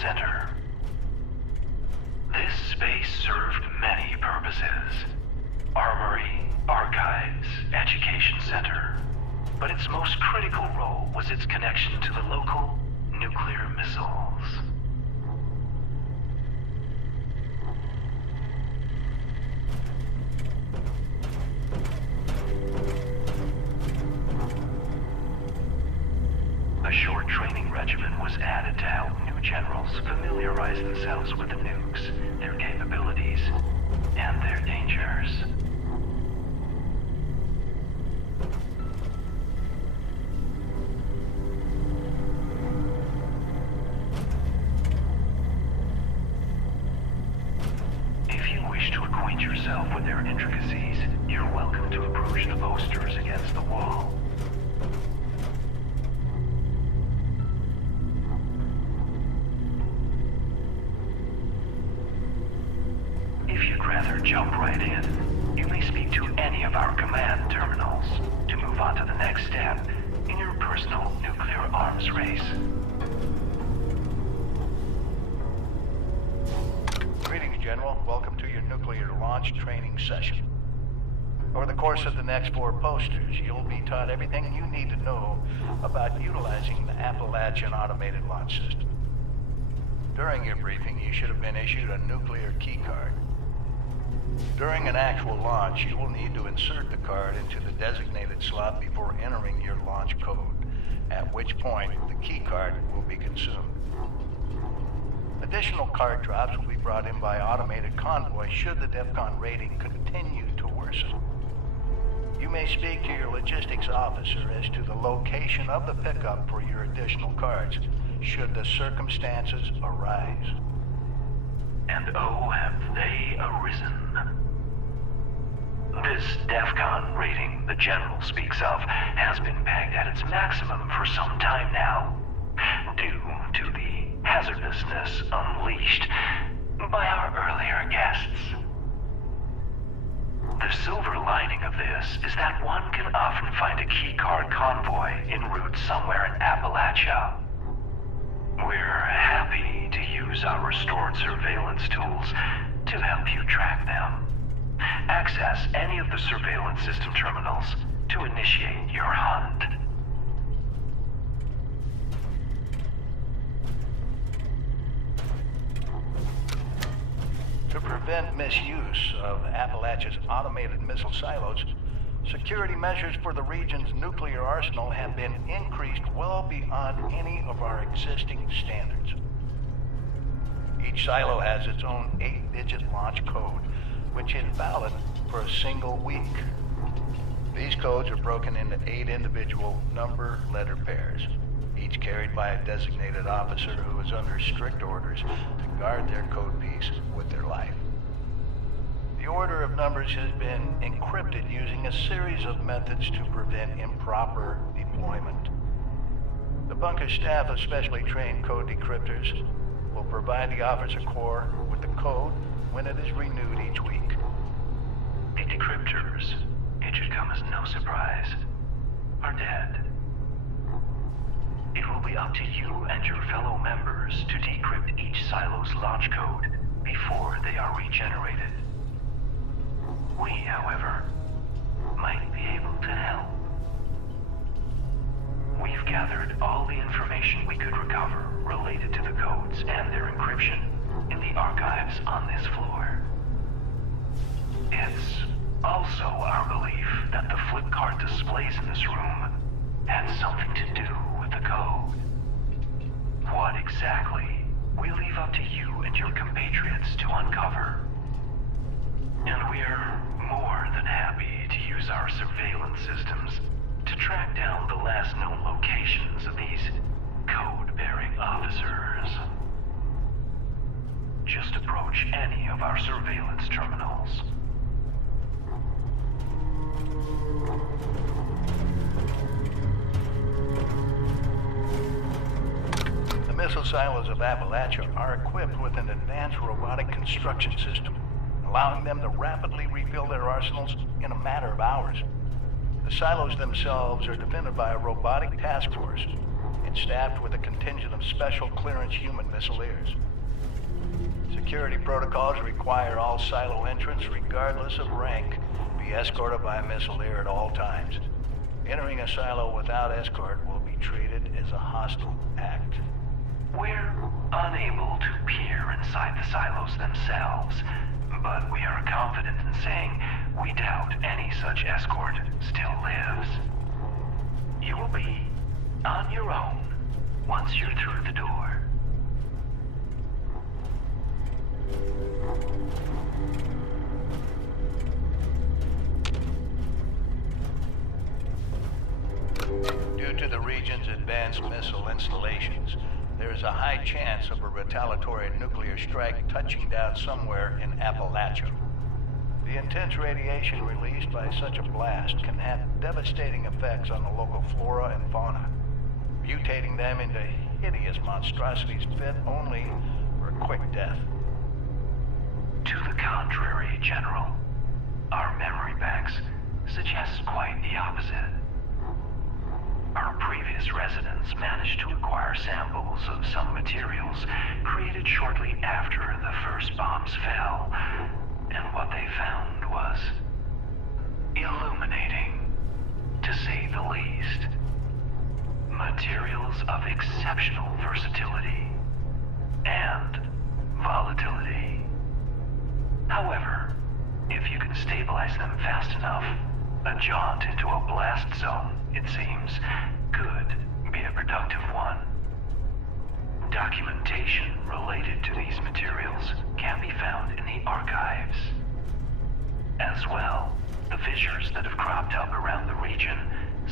Center. This space served many purposes. Armory, archives, education center. But its most critical role was its connection to the local nuclear missiles. A short training regimen was added to help new generals familiarize themselves with the nukes, their capabilities, and their dangers. If you wish to acquaint yourself with their intricacies, you're welcome to approach the posters against the wall. If you'd rather jump right in, you may speak to any of our command terminals to move on to the next step in your personal nuclear arms race. Greetings, General. Welcome to your nuclear launch training session. Over the course of the next 4 posters, you'll be taught everything you need to know about utilizing the Appalachian Automated Launch System. During your briefing, you should have been issued a nuclear key card. During an actual launch, you will need to insert the card into the designated slot before entering your launch code, at which point the key card will be consumed. Additional card drops will be brought in by automated convoy should the DEFCON rating continue to worsen. You may speak to your logistics officer as to the location of the pickup for your additional cards, should the circumstances arise. And oh, have they arisen. This DEFCON rating the General speaks of has been pegged at its maximum for some time now, due to the hazardousness unleashed by our earlier guests. The silver lining of this is that one can often find a keycard convoy en route somewhere in Appalachia. We're happy to use our restored surveillance tools to help you track them. Access any of the surveillance system terminals to initiate your hunt. To prevent misuse of Appalachia's automated missile silos, security measures for the region's nuclear arsenal have been increased well beyond any of our existing standards. Each silo has its own 8-digit launch code, which is valid for a single week. These codes are broken into 8 individual number-letter pairs, each carried by a designated officer who is under strict orders to guard their code piece with their life. The order of numbers has been encrypted using a series of methods to prevent improper deployment. The bunker staff of specially trained code decryptors will provide the officer corps with the code when it is renewed each week. The decryptors, it should come as no surprise, are dead. It will be up to you and your fellow members to decrypt each silo's launch code before they are regenerated. We, however, might be able to help. We've gathered all the information we could recover related to the codes and their encryption in the archives on this floor. It's also our belief that the flip card displays in this room had something to do with the code. What exactly, we leave up to you and your compatriots to uncover. And we're more than happy to use our surveillance systems to track down the last known locations of these code-bearing officers. Just approach any of our surveillance terminals. The missile silos of Appalachia are equipped with an advanced robotic construction system, allowing them to rapidly refill their arsenals in a matter of hours. The silos themselves are defended by a robotic task force, It's staffed with a contingent of special clearance human missileers. Security protocols require all silo entrants, regardless of rank, be escorted by a missileer at all times. Entering a silo without escort will be treated as a hostile act. We're unable to peer inside the silos themselves, but we are confident in saying we doubt any such escort still lives. You will be on your own once you're through the door. Due to the region's advanced missile installations, there is a high chance of a retaliatory nuclear strike touching down somewhere in Appalachia. The intense radiation released by such a blast can have devastating effects on the local flora and fauna, mutating them into hideous monstrosities fit only for a quick death. To the contrary, General. Our memory banks suggest quite the opposite. Our previous residents managed to acquire samples of some materials created shortly after the first bombs fell, and what they found was illuminating, to say the least. Materials of exceptional versatility and volatility. However, if you can stabilize them fast enough, a jaunt into a blast zone, it seems, could be a productive one. Documentation related to these materials can be found in the archives. As well, the fissures that have cropped up around the region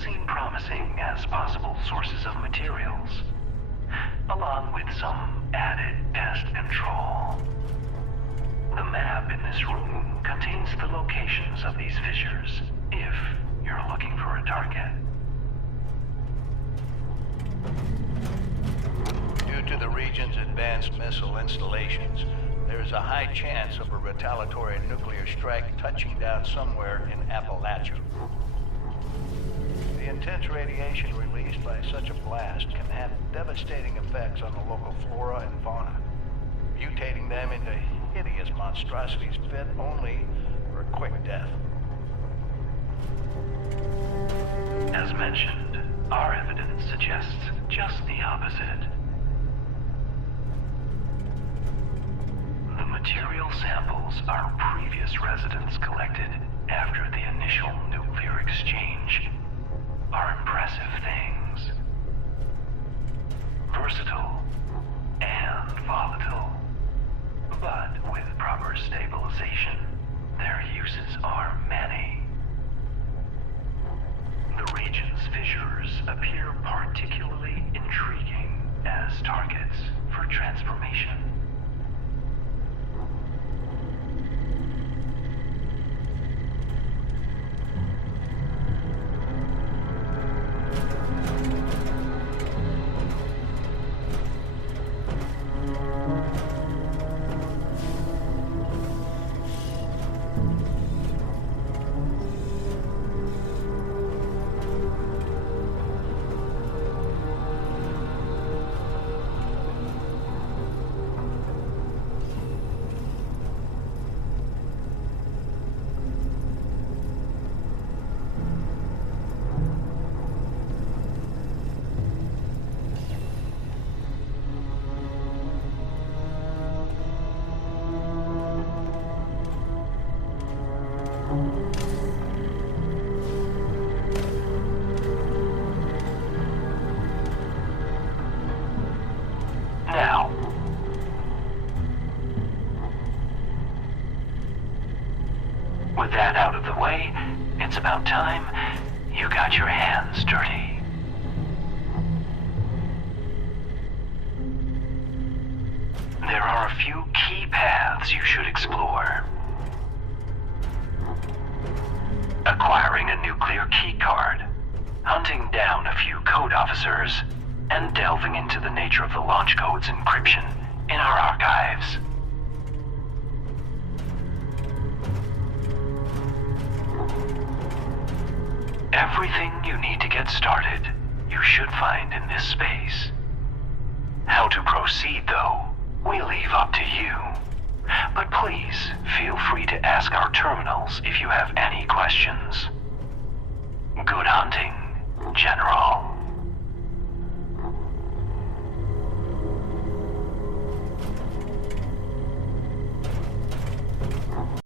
seem promising as possible sources of materials, along with some added pest control. The map in this room contains the locations of these fissures, if you're looking for a target. Due to the region's advanced missile installations, there is a high chance of a retaliatory nuclear strike touching down somewhere in Appalachia. The intense radiation released by such a blast can have devastating effects on the local flora and fauna, mutating them into hideous monstrosities fit only for a quick death. As mentioned, our evidence suggests just the opposite. The material samples our previous residents collected after the initial nuclear exchange are impressive things. Versatile and volatile. But with proper stabilization, their uses are many. The region's fissures appear particularly intriguing as targets for transformation. Now, with that out of the way, it's about time you got your hands dirty. There are a few key paths you should explore. Acquiring a nuclear keycard, hunting down a few code officers, and delving into the nature of the launch code's encryption in our archives. Everything you need to get started, you you should find in this space. How to proceed, though, we leave up to you. But please, feel free to ask our terminals if you have any questions. Good hunting, General.